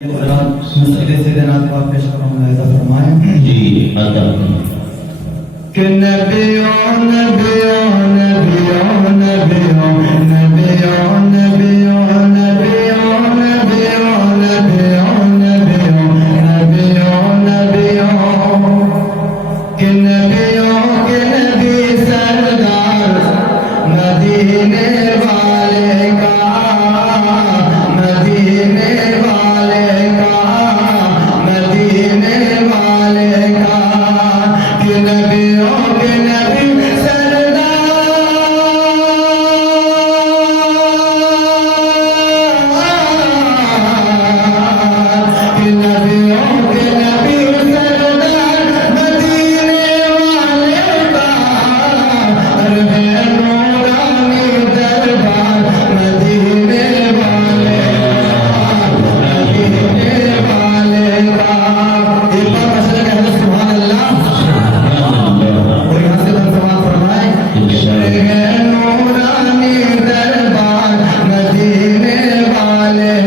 मस्जिद से जनाब आप पेश फरमाएं जी कि नबियों नबियों नबियों नबियों नबियों नबियों नबियों नबियों नबियों नबियों नबियों नबियों कि नबियों के नबी सरदार मदीने वाले का मदीने वाले का मदीने वाले का कि नबियों के नबी सरदार कि नबियों के नबी सरदार मदीने वाले का अरे नूरानी दरबार मदीने वाले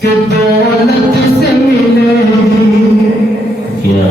que